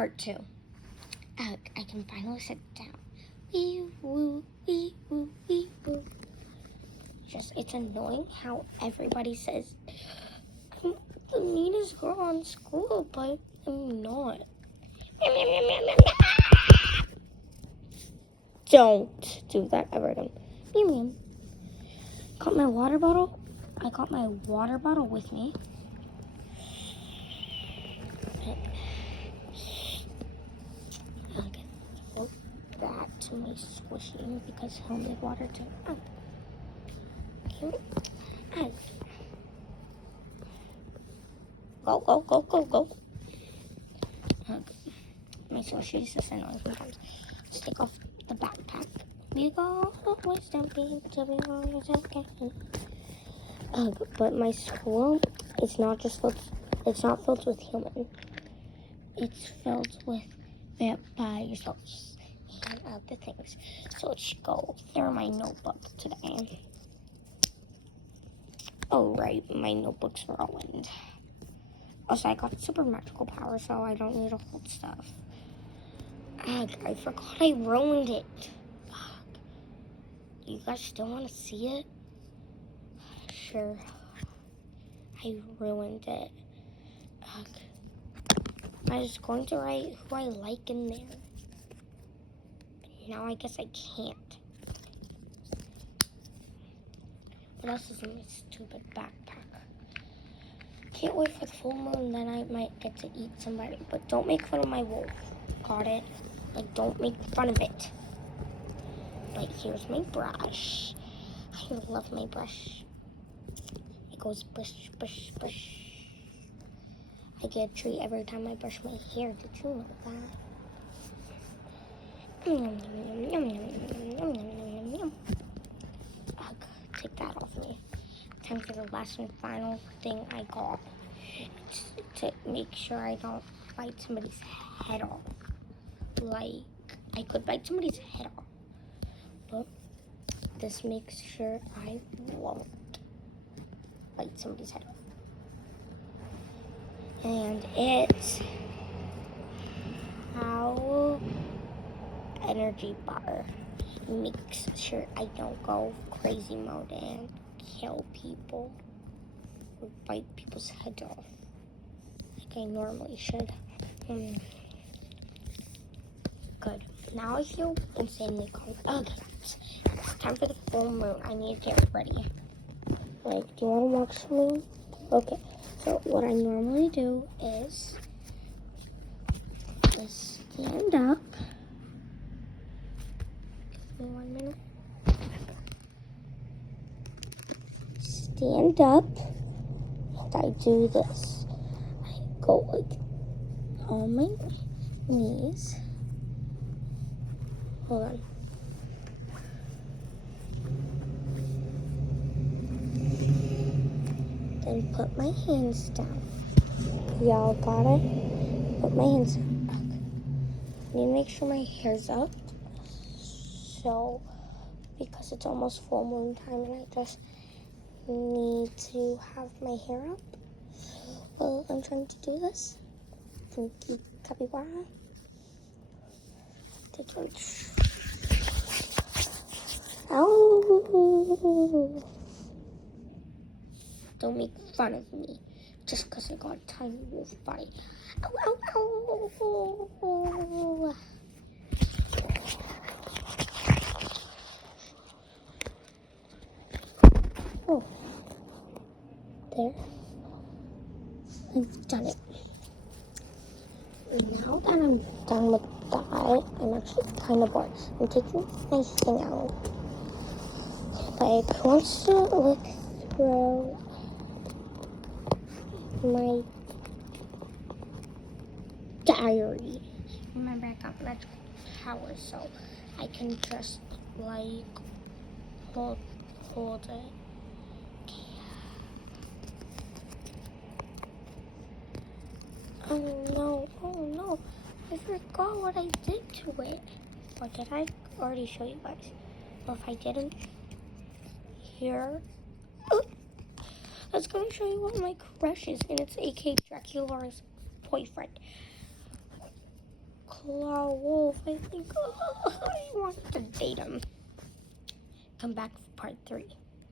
part 2. I can finally sit down. Wee woo, wee woo, wee woo. It's annoying how everybody says I'm the meanest girl on school, but I'm not. Don't do that ever again. Got my water bottle. I got my water bottle with me. Okay, flip that to my squishy because he'll need water too. Okay. Go. Okay. My squishy is just annoying sometimes. Let's take off the backpack. We go wisdom being to be always again. But my school is not filled with humans. It's filled with vampires and other things. So let's go through my notebook today. Oh right, my notebook's ruined. Also, I got super magical power, so I don't need to hold stuff. I forgot I ruined it. You guys still want to see it? Sure. I ruined it. I was going to write who I like in there. But now I guess I can't. What else is in my stupid backpack? Can't wait for the full moon, then I might get to eat somebody. But don't make fun of my wolf. Got it? Like, don't make fun of it. But here's my brush. I love my brush. It goes bush, bush, bush. I get a treat every time I brush my hair. Did you know that? Take that off me. Time for the last and final thing I got. It's to make sure I don't bite somebody's head off. Like, I could bite somebody's head off. But this makes sure I won't bite somebody's head off. And it's our energy bar. It makes sure I don't go crazy mode and kill people or bite people's heads off like I normally should. Good. Now I feel insanely cold. Okay, it's time for the full moon. I need to get ready. Like, do you want to watch me? Okay. So what I normally do is stand up. Give me 1 minute. Stand up, and I do this. I go like on my knees. Hold on. Then put my hands down. Y'all got it? Put my hands down. I need to make sure my hair's up. So, because it's almost full moon time and I just need to have my hair up. Well, I'm trying to do this. Thank you, capybara. Take your... Ow! Don't make fun of me just because I got a tiny wolf body. Ow, ow, ow! Oh, there. I've done it. Now that I'm done with that, I'm actually kind of bored. I'm taking my thing out. Like, who wants to look through my diary? Remember, I got magical powers, so I can just, like, hold it. Oh no, I forgot what I did to it. Or did I already show you guys? Well, if I didn't, here, I was going to show you what my crush is, and it's AK Dracula's boyfriend. Claw Wolf. I think I want to date him. Come back for part 3.